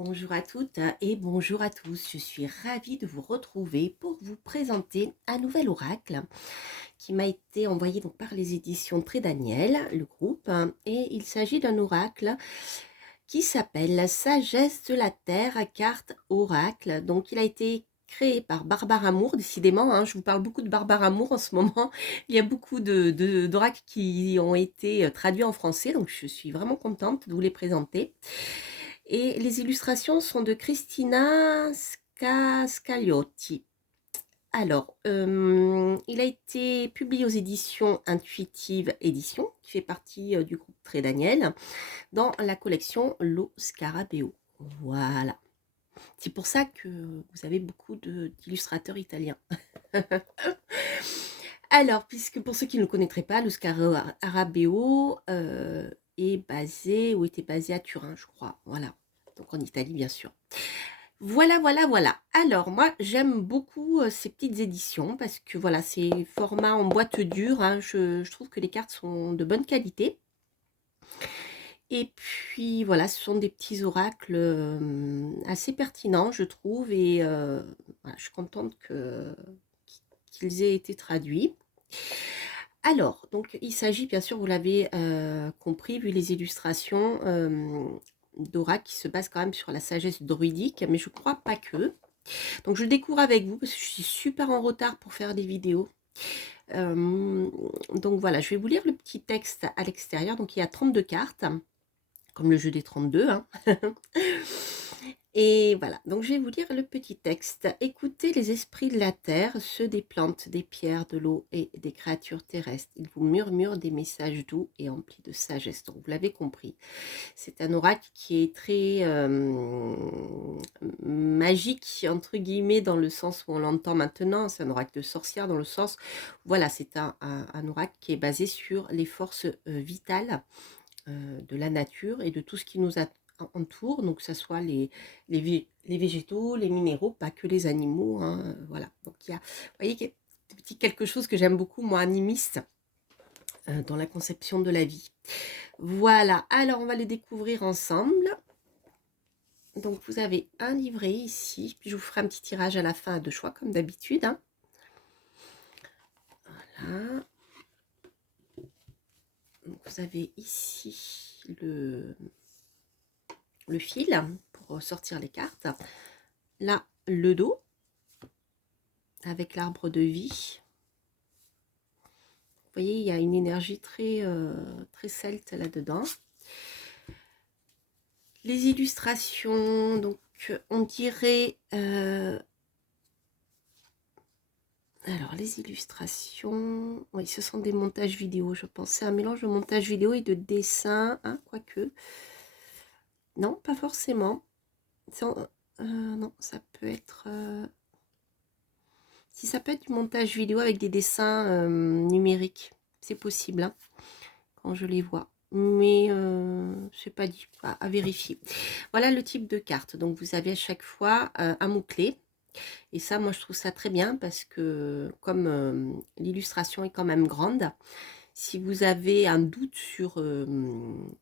Bonjour à toutes et bonjour à tous. Je suis ravie de vous retrouver pour vous présenter un nouvel oracle qui m'a été envoyé donc par les éditions Très Daniel, le groupe, et il s'agit d'un oracle qui s'appelle La Sagesse de la Terre, carte oracle. Donc il a été créé par Barbare Amour, décidément, je vous parle beaucoup de Barbare Amour en ce moment. Il y a beaucoup d'oracles qui ont été traduits en français, donc je suis vraiment contente de vous les présenter. Et les illustrations sont de Cristina Scagliotti. Alors, il a été publié aux éditions Intuitive Édition, qui fait partie du groupe Très Daniel, dans la collection Lo Scarabeo. Voilà. C'est pour ça que vous avez beaucoup d'illustrateurs italiens. Alors, puisque pour ceux qui ne le connaîtraient pas, Lo Scarabeo est basé, ou était basé à Turin, je crois. Voilà. Donc en Italie, bien sûr. Voilà, voilà, voilà. Alors, moi, j'aime beaucoup ces petites éditions parce que, voilà, c'est format en boîte dure. Je trouve que les cartes sont de bonne qualité. Et puis, voilà, ce sont des petits oracles assez pertinents, je trouve. Et voilà, je suis contente qu'ils aient été traduits. Alors, donc, il s'agit, bien sûr, vous l'avez compris, vu les illustrations, d'oracles qui se basent quand même sur la sagesse druidique, mais je crois pas que. Donc je découvre avec vous parce que je suis super en retard pour faire des vidéos. Donc voilà, je vais vous lire le petit texte à l'extérieur. Donc il y a 32 cartes, comme le jeu des 32. Et voilà, donc je vais vous lire le petit texte. Écoutez les esprits de la terre, ceux des plantes, des pierres, de l'eau et des créatures terrestres. Ils vous murmurent des messages doux et emplis de sagesse. Donc vous l'avez compris. C'est un oracle qui est très magique, entre guillemets, dans le sens où on l'entend maintenant. C'est un oracle de sorcière dans le sens, voilà, c'est un oracle qui est basé sur les forces vitales de la nature et de tout ce qui nous entoure, donc que ce soit les végétaux, les minéraux, pas que les animaux. Voilà, donc il y a, vous voyez, petit quelque chose que j'aime beaucoup, moi, animiste, dans la conception de la vie. Voilà, alors on va les découvrir ensemble. Donc vous avez un livret ici, puis je vous ferai un petit tirage à la fin à deux choix comme d'habitude. Voilà. Donc vous avez ici le fil pour sortir les cartes. Là, le dos avec l'arbre de vie. Vous voyez, il y a une énergie très, très celte là-dedans. Les illustrations, donc on dirait... alors, les illustrations, oui, ce sont des montages vidéo, je pense. C'est un mélange de montage vidéo et de dessin, quoique. Non, pas forcément. Non, ça peut être... si ça peut être du montage vidéo avec des dessins numériques, c'est possible, quand je les vois. Mais c'est pas dit, à vérifier. Voilà le type de carte. Donc, vous avez à chaque fois un mot-clé. Et ça, moi, je trouve ça très bien parce que comme l'illustration est quand même grande, si vous avez un doute sur,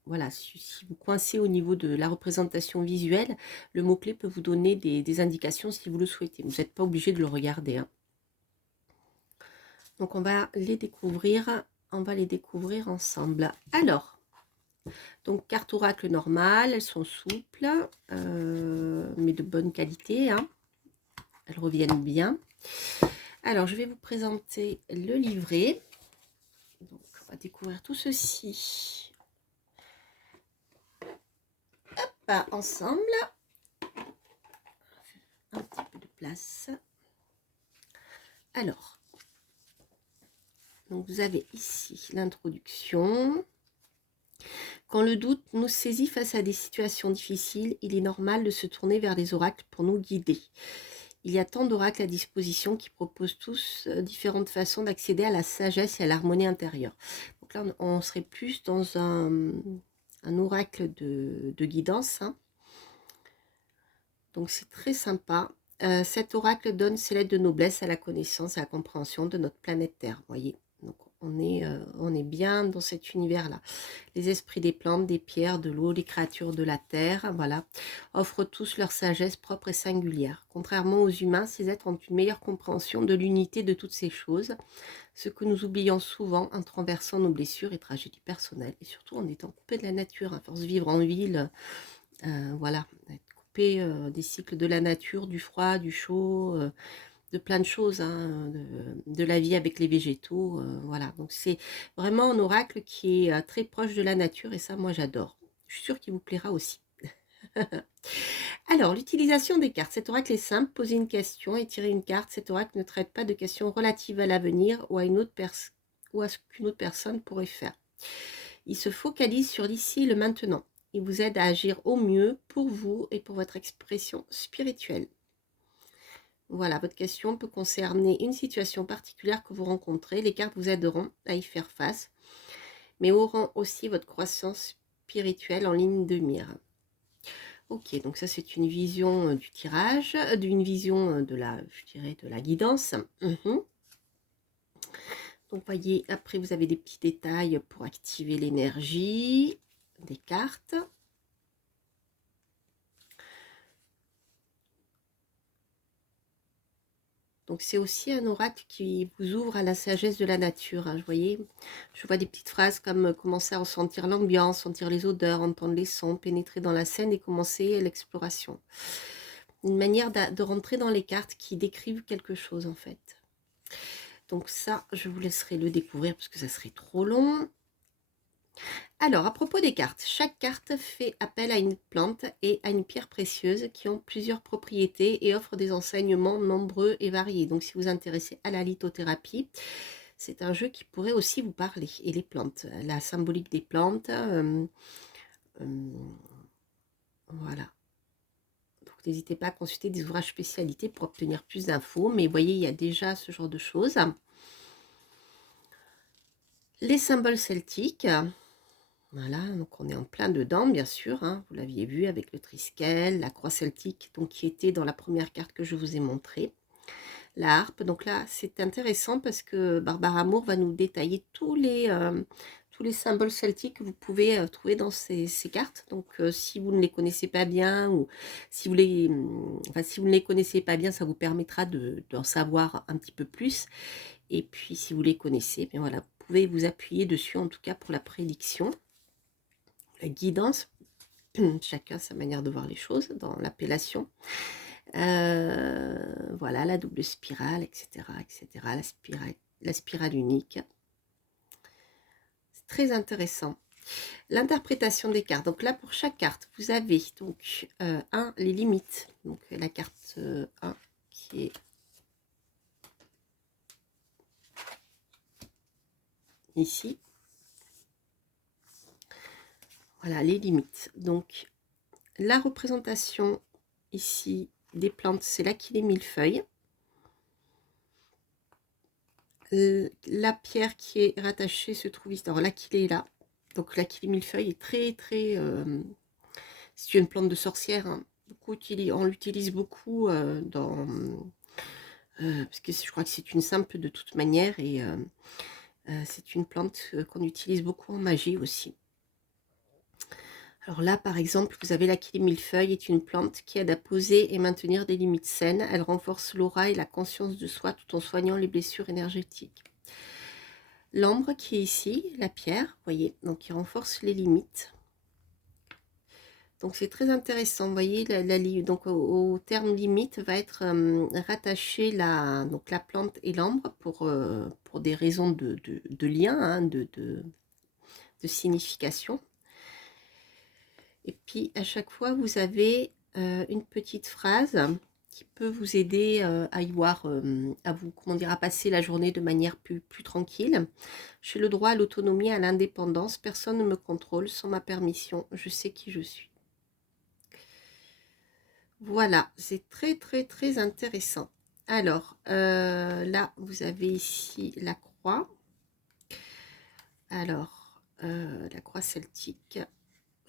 voilà, si vous coincez au niveau de la représentation visuelle, le mot-clé peut vous donner des indications si vous le souhaitez. Vous n'êtes pas obligé de le regarder. Donc, on va les découvrir ensemble. Alors, donc, carte oracle normale, elles sont souples, mais de bonne qualité. Elles reviennent bien. Alors, je vais vous présenter le livret. Donc, on va découvrir tout ceci ensemble. Un petit peu de place. Alors, donc vous avez ici l'introduction. Quand le doute nous saisit face à des situations difficiles, il est normal de se tourner vers les oracles pour nous guider. Il y a tant d'oracles à disposition qui proposent tous différentes façons d'accéder à la sagesse et à l'harmonie intérieure. Donc là, on serait plus dans un oracle de guidance. Donc c'est très sympa. Cet oracle donne ses lettres de noblesse à la connaissance et à la compréhension de notre planète Terre. Voyez. Donc on est bien dans cet univers-là. Les esprits des plantes, des pierres, de l'eau, les créatures de la terre, voilà, offrent tous leur sagesse propre et singulière. Contrairement aux humains, ces êtres ont une meilleure compréhension de l'unité de toutes ces choses, ce que nous oublions souvent en traversant nos blessures et tragédies personnelles, et surtout en étant coupé de la nature, à force de vivre en ville, voilà, être coupé des cycles de la nature, du froid, du chaud, de plein de choses, hein, de la vie avec les végétaux, voilà. Donc c'est vraiment un oracle qui est très proche de la nature et ça, moi, j'adore. Je suis sûre qu'il vous plaira aussi. Alors, l'utilisation des cartes. Cet oracle est simple, poser une question et tirer une carte. Cet oracle ne traite pas de questions relatives à l'avenir ou à une autre ou à ce qu'une autre personne pourrait faire. Il se focalise sur l'ici et le maintenant. Il vous aide à agir au mieux pour vous et pour votre expression spirituelle. Voilà, votre question peut concerner une situation particulière que vous rencontrez. Les cartes vous aideront à y faire face, mais auront aussi votre croissance spirituelle en ligne de mire. Ok, donc ça c'est une vision du tirage, d'une vision de la, je dirais, de la guidance. Donc voyez, après vous avez des petits détails pour activer l'énergie des cartes. Donc c'est aussi un oracle qui vous ouvre à la sagesse de la nature. Hein, je vois des petites phrases comme commencer à ressentir l'ambiance, sentir les odeurs, entendre les sons, pénétrer dans la scène et commencer l'exploration. Une manière de rentrer dans les cartes qui décrivent quelque chose en fait. Donc ça, je vous laisserai le découvrir parce que ça serait trop long. Alors, à propos des cartes, chaque carte fait appel à une plante et à une pierre précieuse qui ont plusieurs propriétés et offrent des enseignements nombreux et variés. Donc, si vous vous intéressez à la lithothérapie, c'est un jeu qui pourrait aussi vous parler. Et les plantes, la symbolique des plantes, voilà. Donc, n'hésitez pas à consulter des ouvrages spécialités pour obtenir plus d'infos. Mais vous voyez, il y a déjà ce genre de choses. Les symboles celtiques. Voilà, donc on est en plein dedans, bien sûr, hein, vous l'aviez vu avec le triskel, la croix celtique, donc qui était dans la première carte que je vous ai montrée. La harpe, donc là, c'est intéressant parce que Barbara Moore va nous détailler tous les symboles celtiques que vous pouvez trouver dans ces cartes. Donc, si vous ne les connaissez pas bien ou si vous si vous ne les connaissez pas bien, ça vous permettra d'en savoir un petit peu plus. Et puis, si vous les connaissez, bien voilà, vous pouvez vous appuyer dessus, en tout cas pour la prédiction. La guidance, chacun sa manière de voir les choses dans l'appellation. Voilà, la double spirale, etc., la spirale unique. C'est très intéressant. L'interprétation des cartes. Donc là, pour chaque carte, vous avez donc les limites. Donc la carte 1 qui est ici. Voilà, les limites. Donc, la représentation ici des plantes, c'est l'Achillée millefeuille. La pierre qui est rattachée se trouve ici. Alors, l'Achillée est là. Donc, l'Achillée millefeuille est très... c'est une plante de sorcière. Hein. On l'utilise beaucoup dans... parce que je crois que c'est une simple de toute manière. Et c'est une plante qu'on utilise beaucoup en magie aussi. Alors là, par exemple, vous avez l'Achillée millefeuille, est une plante qui aide à poser et maintenir des limites saines. Elle renforce l'aura et la conscience de soi tout en soignant les blessures énergétiques. L'ambre qui est ici, la pierre, vous voyez, donc qui renforce les limites. Donc c'est très intéressant, vous voyez, donc au terme limite va être rattaché donc la plante et l'ambre pour des raisons de lien, hein, de signification. Et puis, à chaque fois, vous avez une petite phrase qui peut vous aider à y voir, à vous, comment dire, à passer la journée de manière plus tranquille. J'ai le droit à l'autonomie, à l'indépendance. Personne ne me contrôle sans ma permission. Je sais qui je suis. Voilà, c'est très intéressant. Alors, là, vous avez ici la croix. Alors, la croix celtique.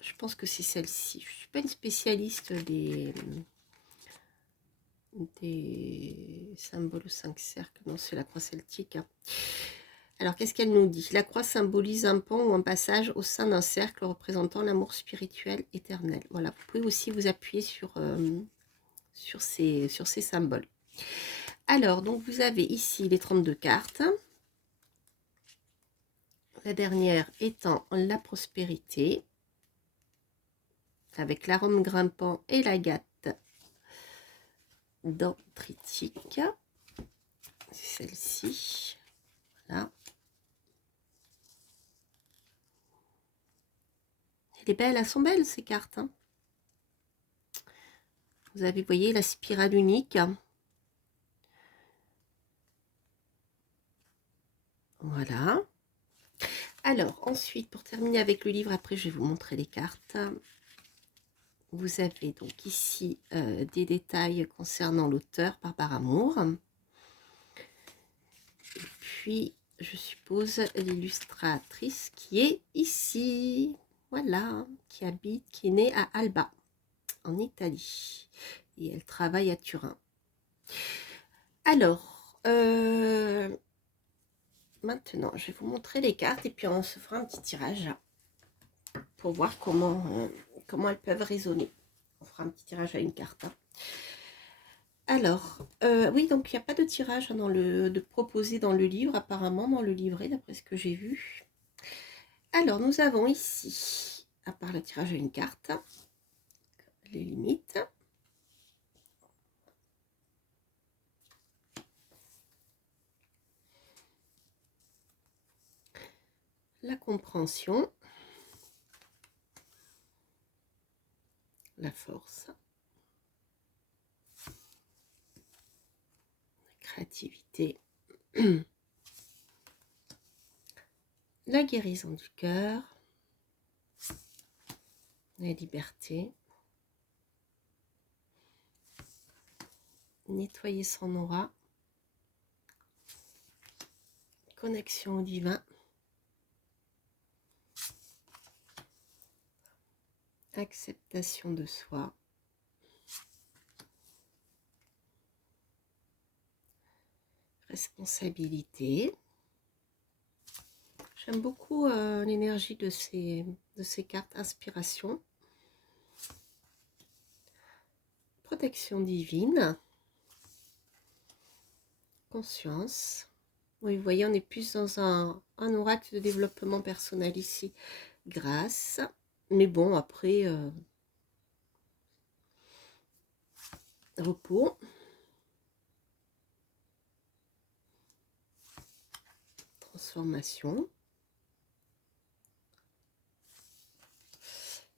Je pense que c'est celle-ci. Je ne suis pas une spécialiste des symboles aux 5 cercles. Non, c'est la croix celtique. Hein. Alors, qu'est-ce qu'elle nous dit? La croix symbolise un pont ou un passage au sein d'un cercle représentant l'amour spirituel éternel. Voilà, vous pouvez aussi vous appuyer sur ces symboles. Alors, donc vous avez ici les 32 cartes. La dernière étant la prospérité, avec l'arôme grimpant et l'agate dendritique. C'est celle-ci. Voilà. Elle est belle, elles sont belles ces cartes. Hein. Vous avez, vous voyez, la spirale unique. Voilà. Alors, ensuite, pour terminer avec le livre, après je vais vous montrer les cartes. Vous avez donc ici des détails concernant l'auteur, Barbara Moore. Et puis, je suppose, l'illustratrice qui est ici. Voilà, qui habite, qui est née à Alba, en Italie. Et elle travaille à Turin. Alors, maintenant, je vais vous montrer les cartes et puis on se fera un petit tirage pour voir comment elles peuvent résonner. On fera un petit tirage à une carte. Hein. Alors, oui, donc il n'y a pas de tirage de proposé dans le livre, apparemment, dans le livret, d'après ce que j'ai vu. Alors, nous avons ici, à part le tirage à une carte, les limites. La compréhension. La force. La créativité. La guérison du cœur. La liberté. Nettoyer son aura. Connexion au divin. Acceptation de soi. Responsabilité. J'aime beaucoup l'énergie de ces cartes. Inspiration. Protection divine. Conscience. Oui, vous voyez, on est plus dans un oracle de développement personnel ici. Grâce. Mais bon, après, repos. Transformation.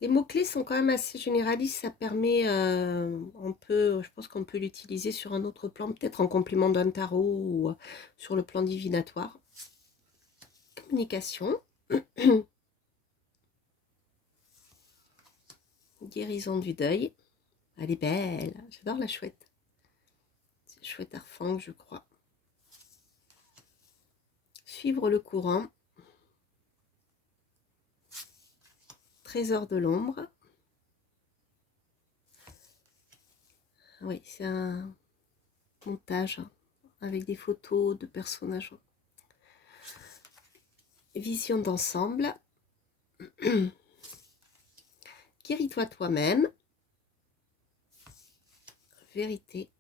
Les mots-clés sont quand même assez généralistes, ça permet, je pense qu'on peut l'utiliser sur un autre plan, peut-être en complément d'un tarot ou sur le plan divinatoire. Communication. Guérison du deuil. Elle est belle, j'adore la chouette. C'est chouette Arfang, je crois. Suivre le courant. Trésor de l'ombre. Oui, c'est un montage avec des photos de personnages. Vision d'ensemble. Guéris-toi toi-même. Vérité.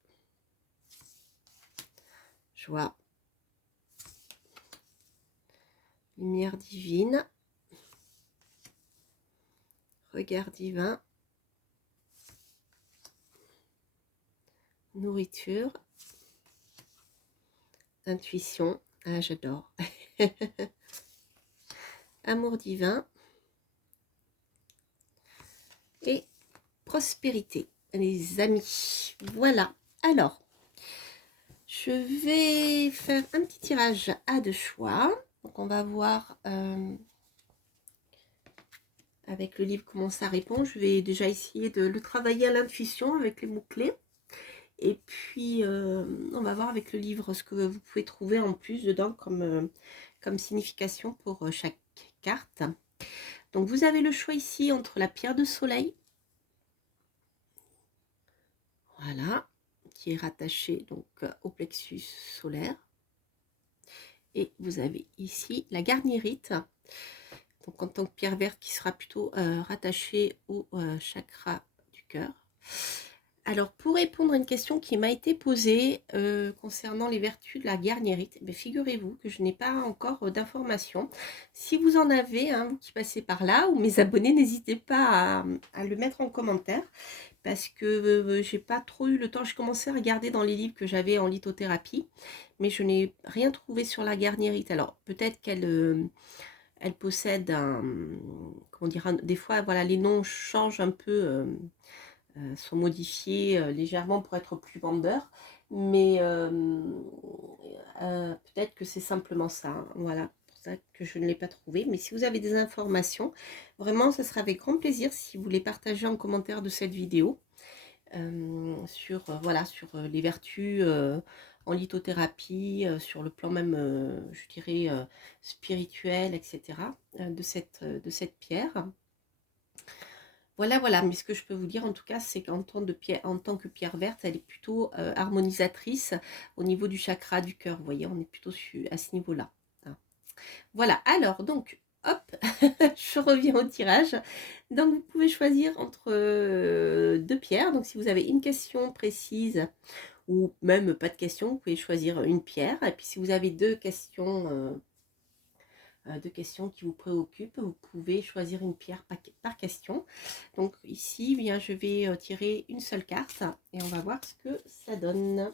Joie. Lumière divine. Regard divin. Nourriture. Intuition. Ah, j'adore. Amour divin. Et prospérité, les amis. Voilà. Alors, je vais faire un petit tirage à deux choix. Donc, on va voir avec le livre comment ça répond. Je vais déjà essayer de le travailler à l'intuition avec les mots-clés. Et puis, on va voir avec le livre ce que vous pouvez trouver en plus dedans comme signification pour chaque carte. Donc, vous avez le choix ici entre la pierre de soleil. Voilà, qui est rattachée donc au plexus solaire. Et vous avez ici la garnierite, donc en tant que pierre verte qui sera plutôt rattachée au chakra du cœur. Alors, pour répondre à une question qui m'a été posée concernant les vertus de la garnierite, figurez-vous que je n'ai pas encore d'informations. Si vous en avez, hein, qui passez par là, ou mes abonnés, n'hésitez pas à le mettre en commentaire, parce que j'ai pas trop eu le temps. J'ai commencé à regarder dans les livres que j'avais en lithothérapie, mais je n'ai rien trouvé sur la garnierite. Alors, peut-être qu'elle elle possède un, comment dire, des fois, voilà, les noms changent un peu, sont modifiés légèrement pour être plus vendeurs, mais peut-être que c'est simplement ça, hein, voilà, pour ça que je ne l'ai pas trouvé. Mais si vous avez des informations, vraiment, ce sera avec grand plaisir si vous les partagez en commentaire de cette vidéo sur, voilà, sur les vertus en lithothérapie, sur le plan même, je dirais, spirituel, etc., de cette pierre. Voilà, voilà, mais ce que je peux vous dire en tout cas, c'est qu'en tant que pierre verte, elle est plutôt harmonisatrice au niveau du chakra du cœur. Vous voyez, on est plutôt à ce niveau-là. Hein. Voilà, alors donc, hop, je reviens au tirage. Donc vous pouvez choisir entre deux pierres. Donc si vous avez une question précise ou même pas de question, vous pouvez choisir une pierre. Et puis si vous avez deux questions qui vous préoccupent, vous pouvez choisir une pierre par question. Donc ici, bien, je vais tirer une seule carte et on va voir ce que ça donne.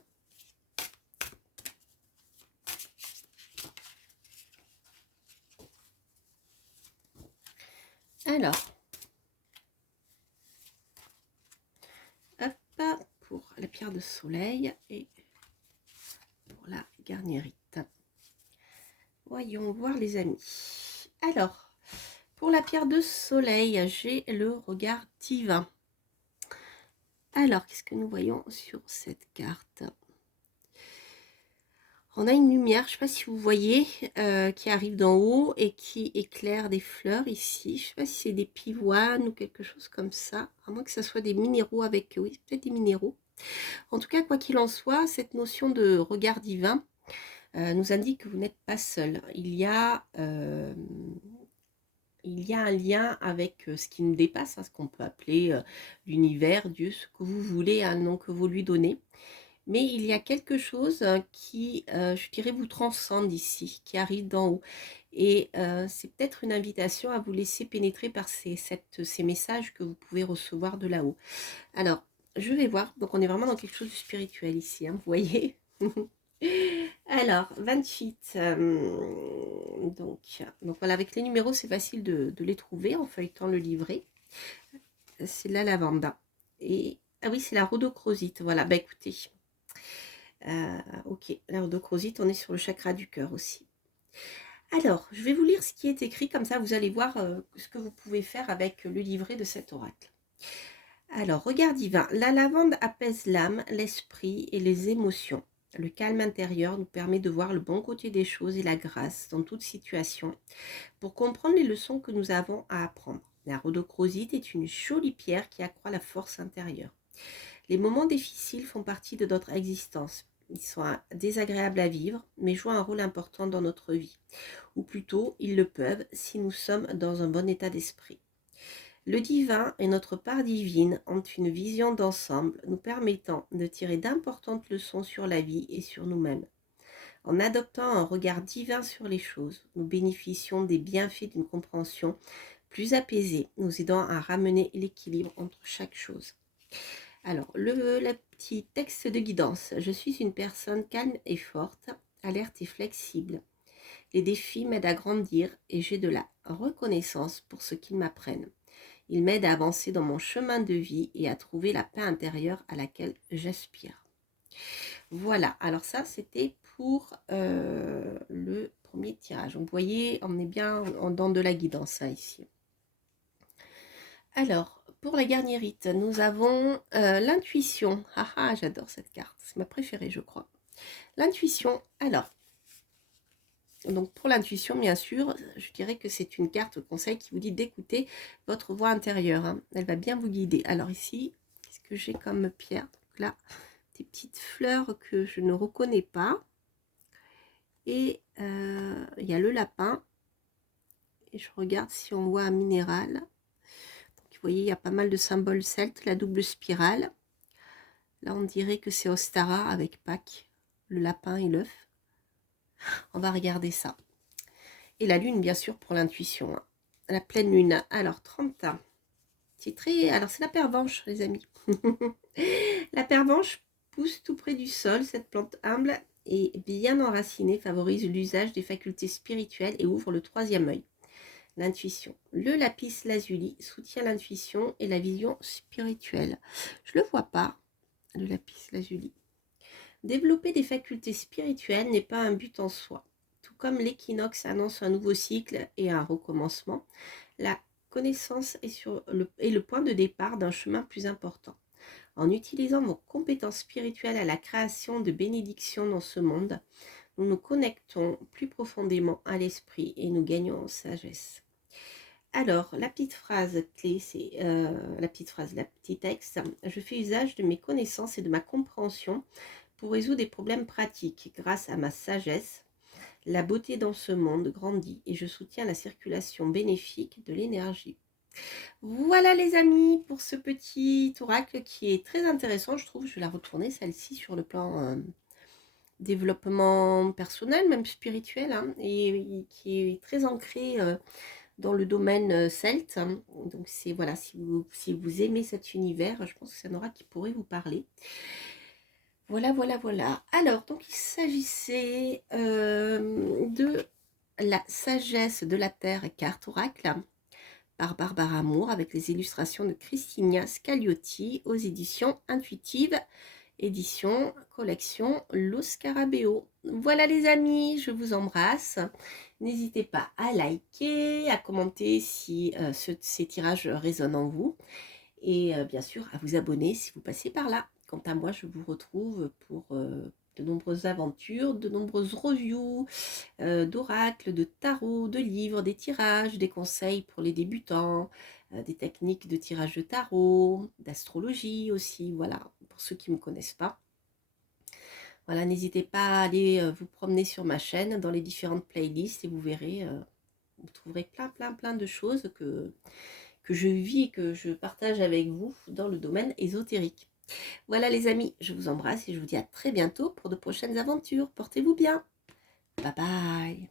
Alors, hop, pour la pierre de soleil et pour la garnierite. Voyons voir les amis. Alors, pour la pierre de soleil, j'ai le regard divin. Alors, qu'est-ce que nous voyons sur cette carte? On a une lumière, je ne sais pas si vous voyez, qui arrive d'en haut et qui éclaire des fleurs ici. Je ne sais pas si c'est des pivoines ou quelque chose comme ça, à moins que ce soit des minéraux avec... Oui, peut-être des minéraux. En tout cas, quoi qu'il en soit, cette notion de regard divin nous indique que vous n'êtes pas seul. Il y a un lien avec ce qui nous dépasse, hein, ce qu'on peut appeler l'univers, Dieu, ce que vous voulez, un nom que vous lui donnez. Mais il y a quelque chose qui, je dirais, vous transcende ici, qui arrive d'en haut. Et c'est peut-être une invitation à vous laisser pénétrer par ces messages que vous pouvez recevoir de là-haut. Alors, je vais voir. Donc, on est vraiment dans quelque chose de spirituel ici, hein, vous voyez. Alors, 28. Donc voilà, avec les numéros, c'est facile de les trouver en feuilletant le livret. C'est la lavanda. Et, ah oui, c'est la rhodochrosite. Voilà, bah écoutez. Ok, la rhodochrosite, on est sur le chakra du cœur aussi. Alors, je vais vous lire ce qui est écrit, comme ça vous allez voir ce que vous pouvez faire avec le livret de cet oracle. Alors, regard divin. La lavande apaise l'âme, l'esprit et les émotions. Le calme intérieur nous permet de voir le bon côté des choses et la grâce dans toute situation pour comprendre les leçons que nous avons à apprendre. La rhodochrosite est une jolie pierre qui accroît la force intérieure. Les moments difficiles font partie de notre existence. Ils sont désagréables à vivre, mais jouent un rôle important dans notre vie. Ou plutôt, ils le peuvent si nous sommes dans un bon état d'esprit. Le divin et notre part divine ont une vision d'ensemble nous permettant de tirer d'importantes leçons sur la vie et sur nous-mêmes. En adoptant un regard divin sur les choses, nous bénéficions des bienfaits d'une compréhension plus apaisée, nous aidant à ramener l'équilibre entre chaque chose. Alors, le petit texte de guidance. Je suis une personne calme et forte, alerte et flexible. Les défis m'aident à grandir et j'ai de la reconnaissance pour ce qu'ils m'apprennent. Ils m'aident à avancer dans mon chemin de vie et à trouver la paix intérieure à laquelle j'aspire. Voilà, alors ça c'était pour le premier tirage. Donc, vous voyez, on est bien dans de la guidance hein, ici. Alors, pour la garnierite, nous avons l'intuition. Ah ah, j'adore cette carte, c'est ma préférée je crois. L'intuition, alors, donc pour l'intuition bien sûr, je dirais que c'est une carte conseil qui vous dit d'écouter votre voix intérieure. Hein. Elle va bien vous guider. Alors ici, qu'est-ce que j'ai comme pierre? Donc là, des petites fleurs que je ne reconnais pas. Et il y a le lapin. Et je regarde si on voit un minéral. Donc, vous voyez, il y a pas mal de symboles celtes. La double spirale. Là, on dirait que c'est Ostara avec Pâques, le lapin et l'œuf. On va regarder ça. Et la lune, bien sûr, pour l'intuition. Hein. La pleine lune. Alors, 30 ans. C'est très... Alors, c'est la pervenche, les amis. La pervenche pousse tout près du sol. Cette plante humble et bien enracinée favorise l'usage des facultés spirituelles et ouvre le troisième œil. L'intuition. Le lapis lazuli soutient l'intuition et la vision spirituelle. Je ne le vois pas, le lapis lazuli. Développer des facultés spirituelles n'est pas un but en soi. Tout comme l'équinoxe annonce un nouveau cycle et un recommencement, la connaissance est le point de départ d'un chemin plus important. En utilisant vos compétences spirituelles à la création de bénédictions dans ce monde, nous nous connectons plus profondément à l'esprit et nous gagnons en sagesse. Alors, la petite phrase clé, c'est la petit texte. Je fais usage de mes connaissances et de ma compréhension pour résoudre des problèmes pratiques. Grâce à ma sagesse, la beauté dans ce monde grandit et je soutiens la circulation bénéfique de l'énergie. Voilà les amis pour ce petit oracle qui est très intéressant. Je trouve, je vais la retourner celle-ci sur le plan développement personnel, même spirituel, hein, et qui est très ancré dans le domaine celte. Donc c'est voilà, si vous aimez cet univers, je pense que c'est un oracle qui pourrait vous parler. Voilà, voilà, voilà. Alors, donc il s'agissait de la sagesse de la Terre, carte oracle, par Barbara Moore, avec les illustrations de Christina Scagliotti aux éditions Intuitive, édition collection Lo Scarabeo. Voilà les amis, je vous embrasse. N'hésitez pas à liker, à commenter si ces tirages résonnent en vous. Et bien sûr, à vous abonner si vous passez par là. Quant à moi, je vous retrouve pour de nombreuses aventures, de nombreuses reviews d'oracles, de tarot, de livres, des tirages, des conseils pour les débutants, des techniques de tirage de tarot, d'astrologie aussi, voilà, pour ceux qui ne me connaissent pas. Voilà, n'hésitez pas à aller vous promener sur ma chaîne, dans les différentes playlists, et vous verrez, vous trouverez plein de choses que je vis et que je partage avec vous dans le domaine ésotérique. Voilà les amis, je vous embrasse et je vous dis à très bientôt pour de prochaines aventures. Portez-vous bien. Bye bye.